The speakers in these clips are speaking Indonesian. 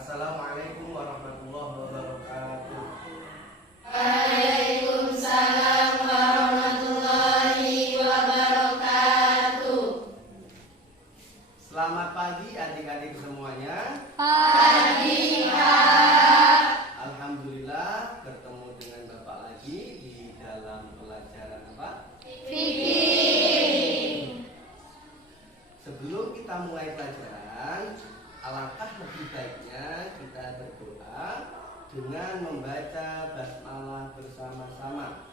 Assalamualaikum warahmatullahi wabarakatuh. Waalaikumsalam warahmatullahi wabarakatuh. Selamat pagi adik-adik semuanya. Pagi, Pak. Alhamdulillah bertemu dengan Bapak lagi di dalam pelajaran apa? Fikih. Sebelum kita mulai pelajaran, alangkah lebih baiknya kita berdoa dengan membaca basmalah bersama-sama.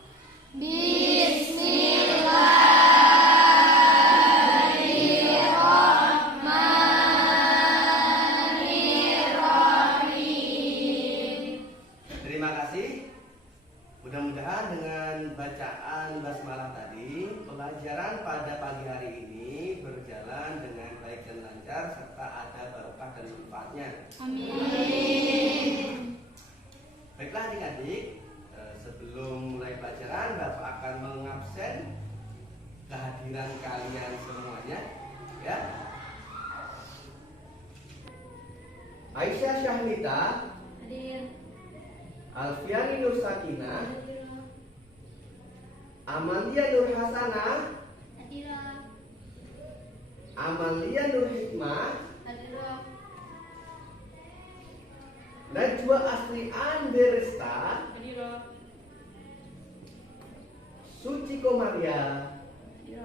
Bismillahirrahmanirrahim. Terima kasih. Mudah-mudahan dengan bacaan basmalah tadi, pelajaran pada pagi hari ini berjalan dengan baik dan lancar serta ada barokah dan manfaatnya. Amin. Baiklah adik-adik, sebelum mulai pelajaran Bapak akan mengabsen kehadiran kalian semuanya, ya. Aisyah Syahnita, Hadir. Alfiani Nur Sakinah, Amalia Nur Hasanah, Hadir. Amalia Nur Hikmah, Hadir. Najwa Asri Anderesta, Hadir. Suci Komaria. Hadir.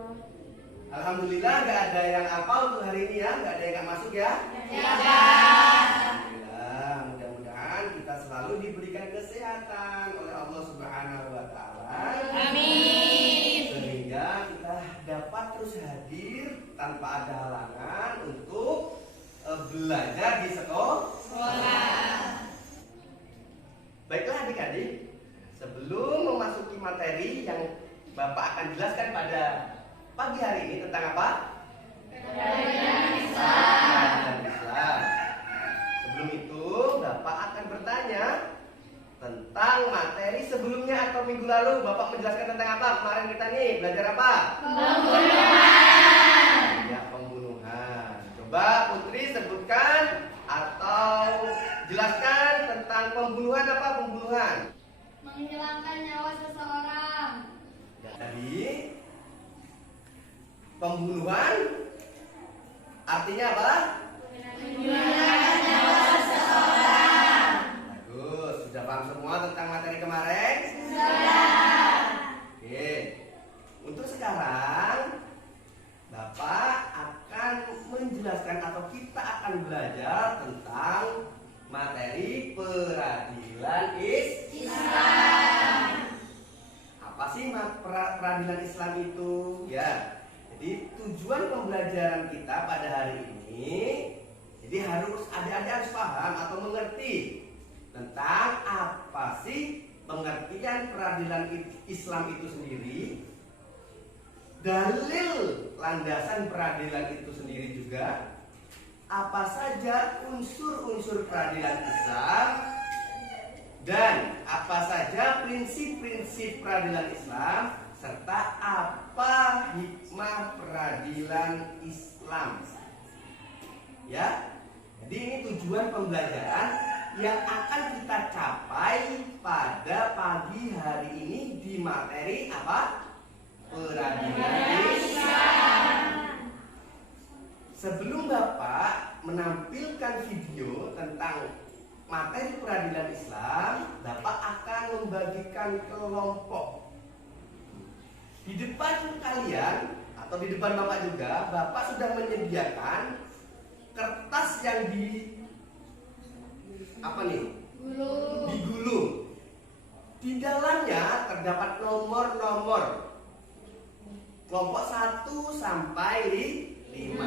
Alhamdulillah gak ada yang hafal untuk hari ini ya, gak ada yang gak masuk ya. Alhamdulillah, mudah-mudahan kita selalu diberikan kesehatan oleh Allah Subhanahu wa Ta'ala. Amin. Sehingga kita dapat terus hadir tanpa ada halangan untuk belajar di sekolah. Baiklah adik-adik, sebelum memasuki materi yang Bapak akan jelaskan pada pagi hari ini tentang apa? Peradaban Peradaban Islam. Sebelum itu, Bapak akan bertanya tentang materi sebelumnya atau minggu lalu. Bapak menjelaskan tentang apa? Kemarin kita nih belajar apa? Pembunuhan. Ya, pembunuhan. Coba Putri sebutkan atau jelaskan tentang pembunuhan apa? Pembunuhan. Menghilangkan nyawa seseorang. Jadi pembunuhan artinya apa? Menghilangkan nyawa seseorang. Bagus, sudah paham semua tentang materi kemarin? Sudah. Oke. Untuk sekarang Bapak akan menjelaskan atau kita akan belajar tentang materi peradilan Islam. Apa sih peradilan Islam itu? Ya. Jadi tujuan pembelajaran kita pada hari ini, jadi adik-adik harus paham atau mengerti tentang apa sih pengertian peradilan Islam itu sendiri, dalil landasan peradilan itu sendiri juga, apa saja unsur-unsur peradilan Islam, dan apa saja prinsip-prinsip peradilan Islam, serta apa hikmah peradilan Islam. Ya, jadi ini tujuan pembelajaran yang akan kita capai pada pagi hari ini di materi apa? Peradilan Islam. Sebelum Bapak menampilkan video tentang materi peradilan Islam, Bapak akan membagikan kelompok. Di depan kalian atau di depan Bapak juga, Bapak sudah menyediakan kertas yang digulung. Di dalamnya terdapat nomor-nomor kelompok 1 sampai 5.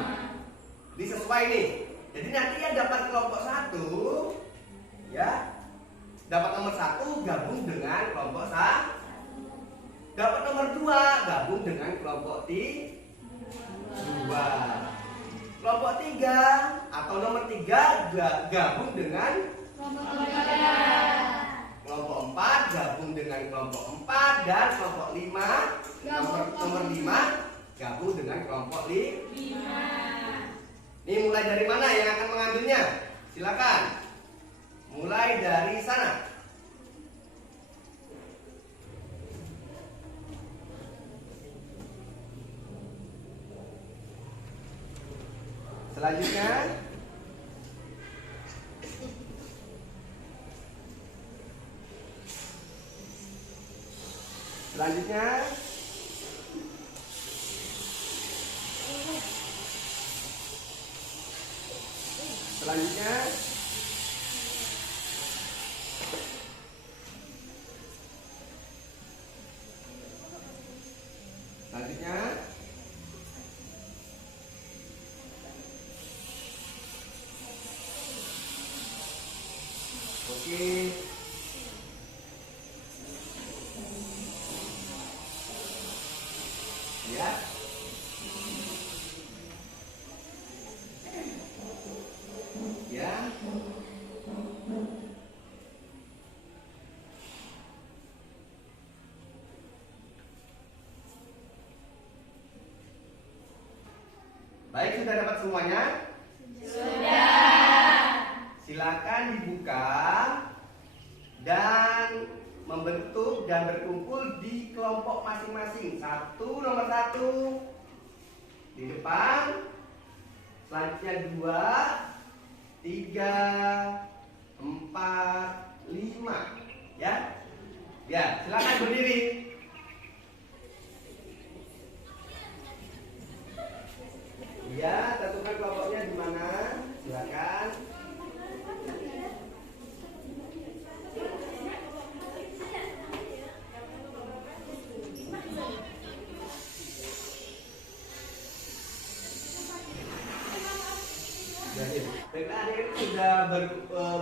Ini sesuai nih. Jadi nanti yang dapat kelompok 1 ya, dapat nomor 1 gabung dengan kelompok 1. Dapat nomor 2 gabung dengan kelompok 2. Kelompok 3 atau nomor 3 gabung dengan kelompok 4 gabung dengan kelompok 4, dan kelompok 5 nomor 5 gabung dengan kelompok 5. Ini mulai dari mana yang akan mengambilnya? Silakan. Mulai dari sana. Selanjutnya Selanjutnya oke. Ya. Ya. Baik, sudah dapat semuanya? Sudah. Silakan dibuka dan membentuk dan berkumpul di kelompok masing-masing. Nomor satu di depan, selanjutnya 2, 3, 4, 5. Ya, ya, silakan berdiri. Ya, tentukan kelompoknya di mana. Silakan. Baiklah, adik sudah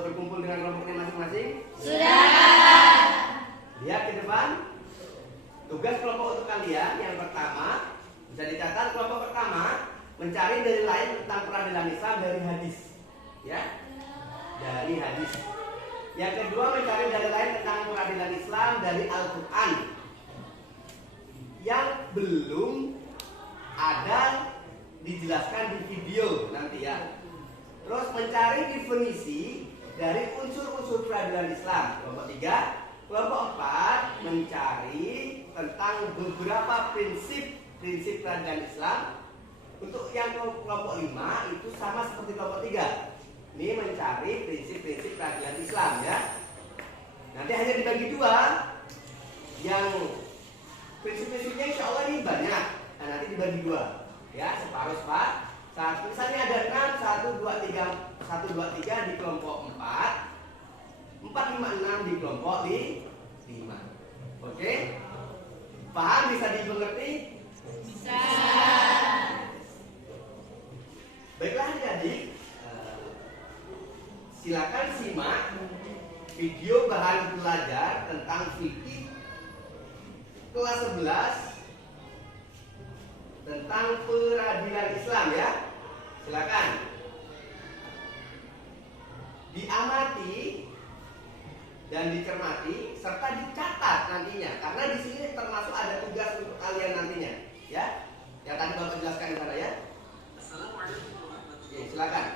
berkumpul dengan kelompoknya masing-masing? Sudah. Lihat ke depan. Tugas kelompok untuk kalian yang pertama, bisa dicatat kelompok pertama mencari dari lain tentang peradilan Islam dari hadis. Ya, dari hadis. Yang kedua, mencari dari lain tentang peradilan Islam dari Al-Quran yang belum ada dijelaskan di video nanti ya. Terus mencari definisi dari unsur-unsur peradilan Islam. Kelompok 3. Kelompok 4 mencari tentang beberapa prinsip peradilan Islam. Untuk yang kelompok 5 itu sama seperti kelompok 3. Ini mencari prinsip-prinsip peradilan Islam ya. Nanti hanya dibagi 2. Yang prinsip-prinsipnya insya Allah ini banyak. Nah, nanti dibagi 2 ya, separuh-separuh. Misalnya ada 6, 1, 2, 3 di kelompok 4, 4, 5, 6 di kelompok 5. Oke? Paham? Bisa dimengerti? Bisa. Baiklah adik-adik, silakan simak video bahan belajar tentang fikih kelas 11 tentang peradilan Islam ya. Silakan diamati dan dicermati serta dicatat nantinya, karena di sini termasuk ada tugas untuk kalian nantinya ya. Yang tadi Bapak jelaskan di sana ya. Oke, silakan.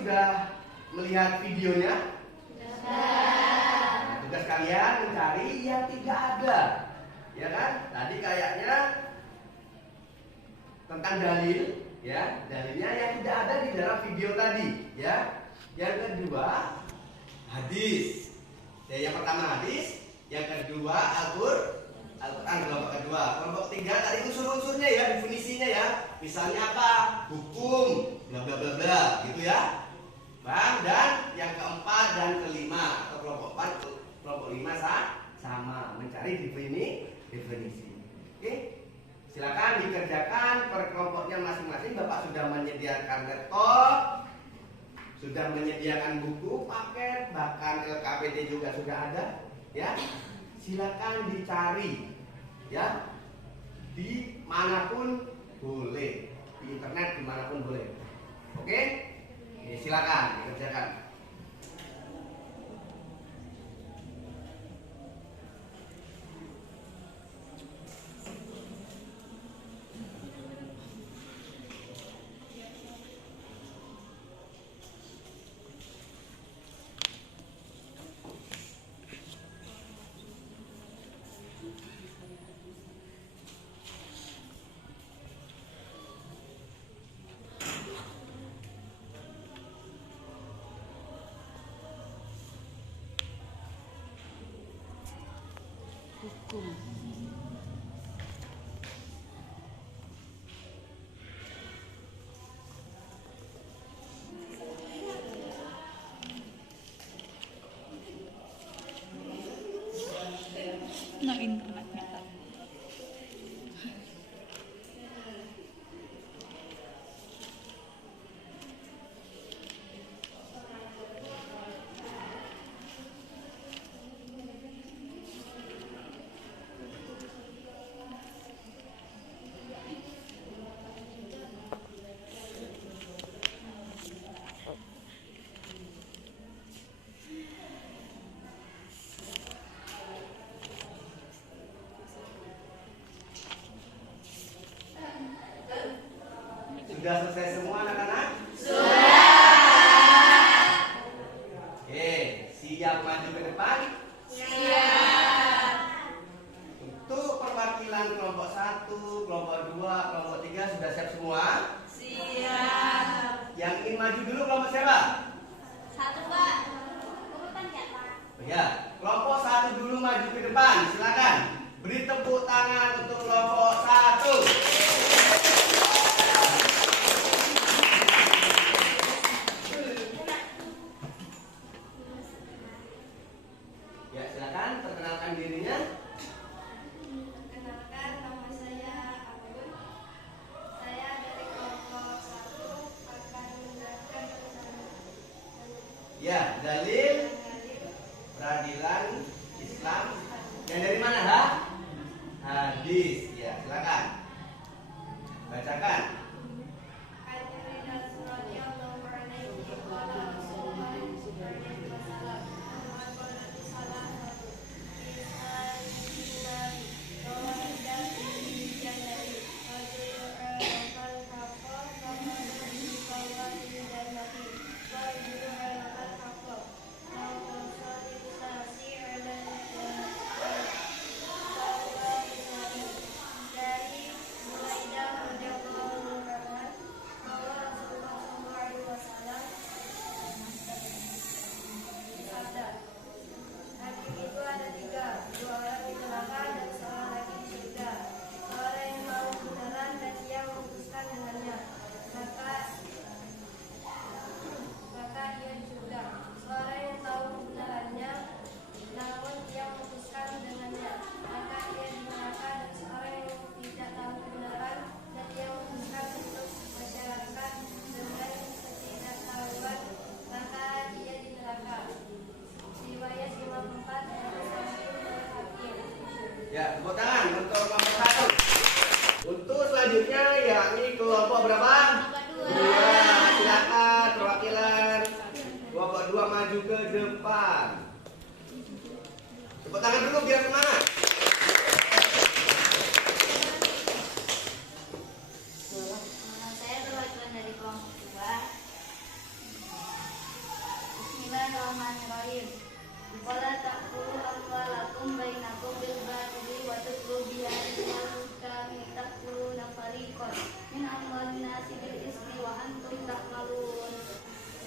sudah melihat videonya? Nah, tugas kalian mencari yang tidak ada, ya kan? Tadi kayaknya tentang dalil, ya, dalilnya yang tidak ada di dalam video tadi, ya. Yang kedua hadis. Ya, yang pertama hadis, yang kedua Al-Quran kelompok kedua. Kelompok ketiga tadi unsur-unsurnya ya, definisinya ya. Misalnya apa? Hukum, bla bla bla bla, gitu ya. Bang, dan yang keempat dan kelima atau kelompok 4, kelompok 5 sama mencari definisi. Oke? Silakan dikerjakan per kelompoknya masing-masing. Bapak sudah menyediakan laptop, sudah menyediakan buku, paket, bahkan LKPD juga sudah ada, ya. Silakan dicari, ya, di manapun boleh, di internet dimanapun boleh. Oke? Silakan dikerjakan. No internetnya. Sudah selesai semua anak-anak? Sudah. Oke, siap maju ke depan? Siap. Untuk perwakilan kelompok 1, kelompok 2, kelompok 3 sudah siap semua? Siap. Yang ingin maju dulu kelompok siapa? 1, Pak. Urutan ya, Pak. Ya, kelompok 1 dulu maju ke depan, silakan. Beri tepuk tangan untuk kelompok 1. Ya, silakan perkenalkan dirinya. Perkenalkan, nama saya Abdul. Saya dari kelompok 1 akan menjelaskan tentang Ya, dalil peradilan Islam. Yang dari mana, ha? Hadis. Ya, silakan. Bacakan. Ya, tepuk tangan untuk kelompok 1. Untuk selanjutnya yakni kelompok berapa? Kelompok 2. 2. Silakan perwakilan kelompok 2 maju ke depan. Tepuk tangan dulu biar semangat. saya perwakilan dari kelompok 2. Bismillahirrahmanirrahim. Wala taqulu amwalakum bainakum bil batili wa tudlu biha ilal kami taquluna fariqan min amwalin nasi bil ismi wa antum ta'malun.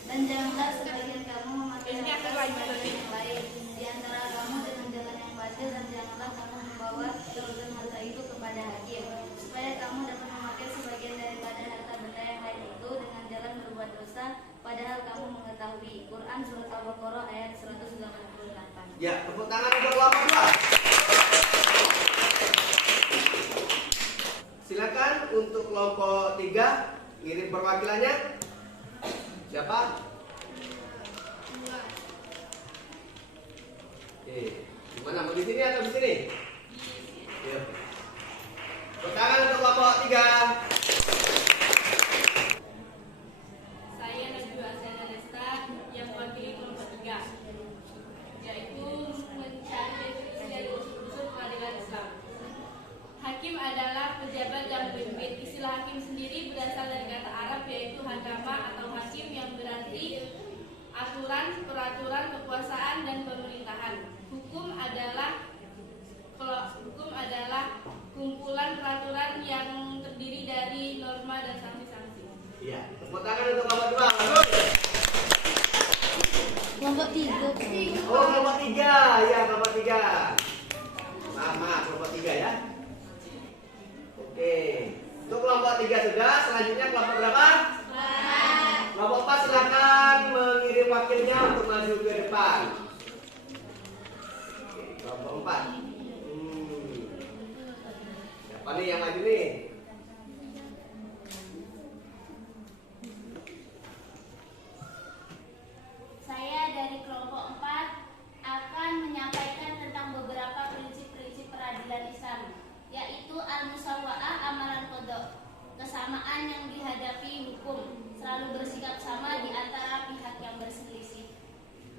Dan janganlah sebagian kamu memakai harta sebagian yang lain di antara kamu dengan jalan yang batil, dan janganlah kamu membawa kerugian harta itu kepada hakim supaya kamu dapat memakai sebagian daripada harta benda yang lain itu dengan jalan berbuat dosa, padahal kamu mengetahui. Quran Surat Al-Baqarah ayat 188. Ya, tepuk tangan untuk kelompok 2. Silakan untuk kelompok 3 ngirim perwakilannya. Siapa? Oke, gimana? Mau di sini atau di sini? Ya. Tepuk tangan untuk kelompok 3. Saya Najwa Asyana Desta yang mewakili kelompok 3, yaitu mencari definisi dari unsur peradilan Islam. Hakim adalah pejabat yang memimpin. Istilah hakim sendiri berasal dari kata Arab yaitu hakama atau hakim, yang berarti aturan, peraturan, kekuasaan, dan pemerintahan. Hukum adalah kumpulan peraturan yang terdiri dari norma dan sanksi-sanksi. Iya, tepuk tangan untuk kelompok 2. Bagus. Kelompok 3. Oh, kelompok 3. Ya, kelompok 3. Sama, kelompok 3 ya. Oke. Untuk kelompok 3 sudah, selanjutnya kelompok berapa? 4. Kelompok 4 silakan mengirim wakilnya untuk maju ke depan. Oke, kelompok 4. Siapa nih yang maju nih? Saya dari kelompok 4 akan menyampaikan tentang beberapa prinsip-prinsip peradilan Islam, yaitu al-musawwa'ah, amalan qadha, kesamaan yang dihadapi hukum, selalu bersikap sama di antara pihak yang berselisih.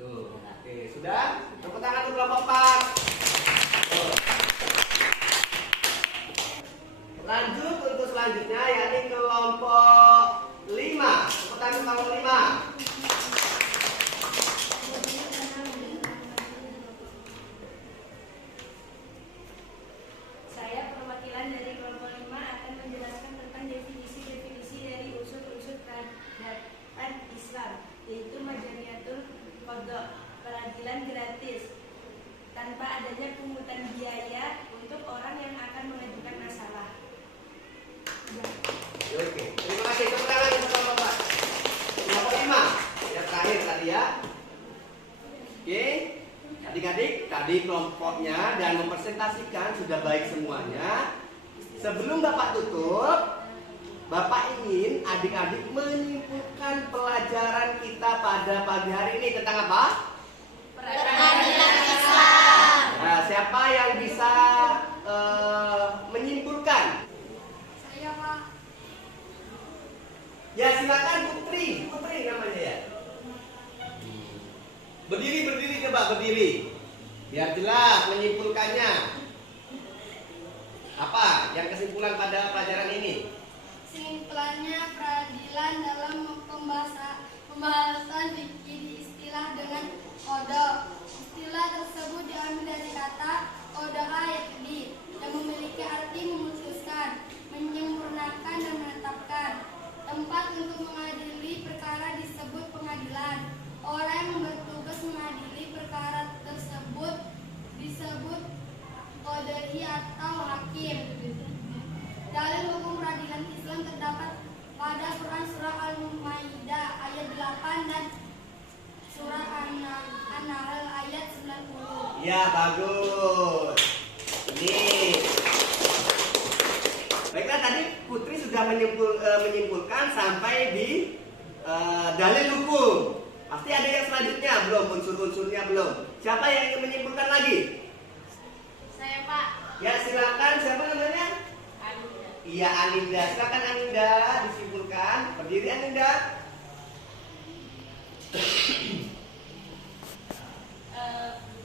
Tuh. Oke, sudah? Tepuk tangan untuk kelompok 4. Lanjut untuk selanjutnya yakni kelompok 5. Tepuk tangan untuk kelompok 5. Saya perwakilan dari kelompok 5 akan menjelaskan tentang definisi-definisi dari unsur-unsur peradilan Islam, yaitu majaniyatul qadha, peradilan gratis tanpa adanya pungutan biaya untuk orang yang akan mengajukan masalah. Oke, terima kasih. Tepuk tangan untuk kelompok 4. Kelompok 5 yang terakhir tadi ya. Oke, adik-adik, tadi kelompoknya dan mempresentasikan sudah baik semuanya. Sebelum Bapak tutup, Bapak ingin adik-adik menyimpulkan pelajaran kita pada pagi hari ini tentang apa? Peradilan Islam. Nah, siapa yang bisa menyimpulkan? Saya, Pak. Ya, silakan Putri. Putri namanya ya. Berdiri coba berdiri. Biar jelas menyimpulkannya. Apa yang kesimpulan pada pelajaran ini? Kesimpulannya, peradilan dalam pembahasan fikih istilah dengan qadha. Istilah tersebut diambil dari kata qadha yaqdi, yang memiliki arti memutuskan, menyempurnakan, dan menetapkan. Tempat untuk mengadili perkara disebut pengadilan. Orang yang bertugas mengadili perkara tersebut disebut qadhi atau hakim. Dalil hukum peradilan Islam terdapat pada Quran Surah Al-Maidah ayat 8 dan Surah An-Nahl ayat 90. Ya, bagus. Ini. Baiklah, tadi Putri sudah menyimpulkan sampai di dalil hukum. Pasti ada yang selanjutnya belum, unsur-unsurnya belum. Siapa yang ingin menyimpulkan lagi? Saya, Pak. Ya, silakan. Siapa namanya? Alinda. Iya, Aninda. Silakan Aninda disimpulkan. Berdiri Aninda.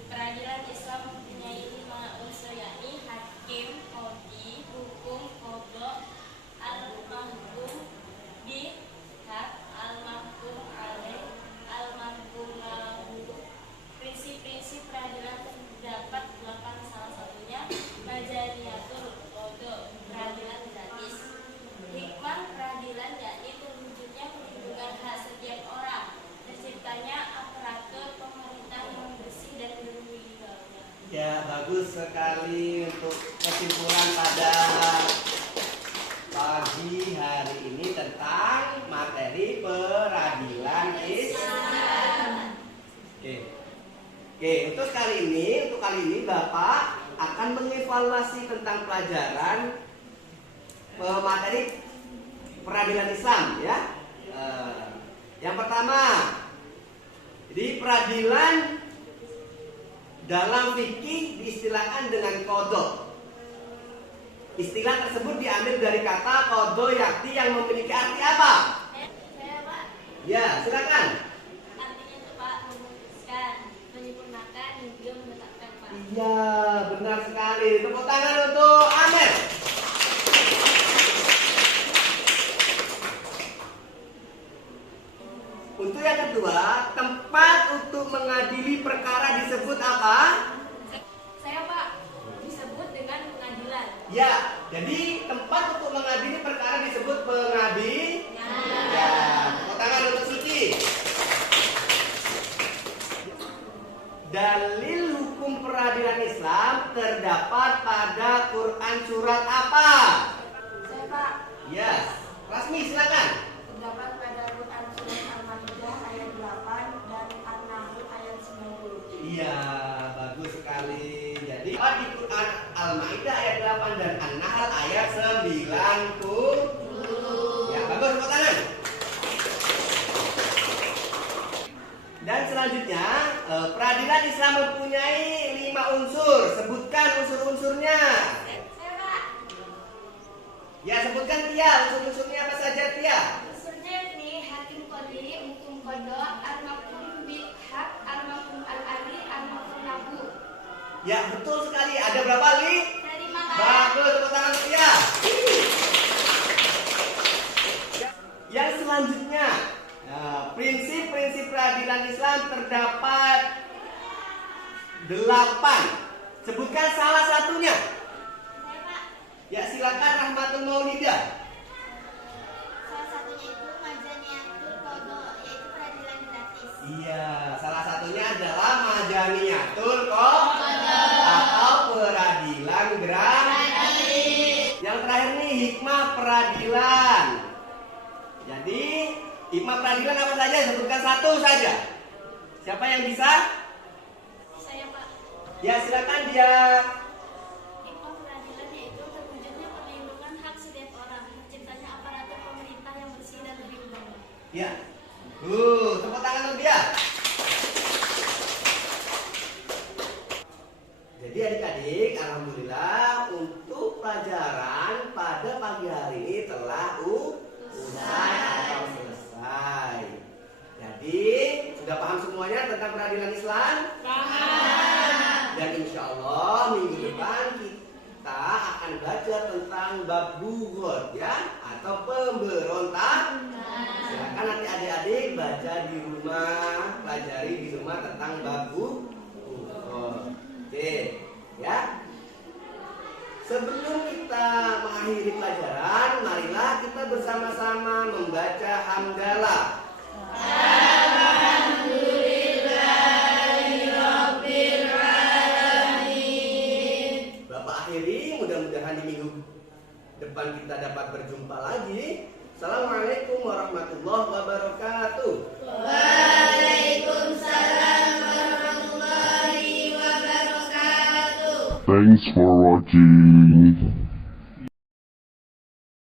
Peradilan Islam mempunyai 5 unsur, yakni hakim, qadhi, hukum, qadha, al-mahkum bih, al-mahkum alaih, al-mahkum lahu, Ya, bagus sekali untuk kesimpulan pada pagi hari ini tentang materi peradilan Islam. Oke, untuk kali ini Bapak akan mengevaluasi tentang pelajaran materi peradilan Islam ya. Yang pertama, jadi peradilan dalam fikih diistilahkan dengan qadha. Istilah tersebut diambil dari kata qadha yakti yang memiliki arti apa? Saya Pak. Ya, silakan. Artinya itu Pak memutuskan, menyempurnakan, dan juga menetapkan Pak. Iya, benar sekali. Tepuk tangan untuk Amer. Untuk yang kedua, tempat untuk mengadili perkara disebut apa? Saya Pak, disebut dengan pengadilan. Ya, jadi tempat untuk mengadili perkara disebut pengadilan. Ya, tepuk tangan untuk Suci. Dalil hukum peradilan Islam terdapat pada Quran surat apa? Saya Pak, Yes, Rasmi silakan. terdapat pada Quran surat Al-Maidah ayat 8 dan An-Nahl ayat 90. Iya, bagus sekali. Jadi di Quran Al-Maidah ayat 8 dan An-Nahl ayat 90. Ya, bagus, tepuk tangan. Dan selanjutnya, peradilan Islam mempunyai 5 unsur. Sebutkan unsur-unsurnya. Saya Pak. Ya, sebutkan Tia, unsur-unsurnya apa saja Tia? Unsurnya ini hakim qadhi, hukum qadha, al-mahkum bil haq, al-mahkum al-adli, al-mahkum lahu. Ya, betul sekali. Ada berapa, Li? Terima kasih. Bagus, tepuk tangan untuk Tia. Yang selanjutnya, prinsip-prinsip peradilan Islam terdapat 8. Sebutkan salah satunya. Saya Pak. Ya, silakan Rahmatul Maulidah. Salah satunya itu majaniyatul qadha, yaitu peradilan gratis. Iya, salah satunya adalah Majaniyatul Qadha atau peradilan gratis. Yang terakhir nih hikmah peradilan. Jadi hikmah peradilan apa saja? Sebutkan satu saja. Siapa yang bisa? Saya Pak. Ya, silakan dia. Hikmah peradilan yaitu terwujudnya perlindungan hak setiap orang, terciptanya aparatur pemerintah yang bersih dan lebih baik. Ya. Tepuk tangan untuk dia. Jadi adik-adik, alhamdulillah untuk pelajaran pada pagi hari ini telah usai atau selesai. Jadi sudah paham semuanya tentang peradilan Islam? Paham. Dan insya Allah minggu depan kita akan baca tentang bab bughot ya, atau pemberontak. Silakan nanti adik-adik baca di rumah, pelajari di rumah tentang bab bughot. Oke, ya. Sebelum kita mengakhiri pelajaran, marilah kita bersama-sama membaca hamdalah. Bapak akhiri, mudah-mudahan di minggu depan kita dapat berjumpa lagi. Assalamualaikum warahmatullahi wabarakatuh. Thanks for watching.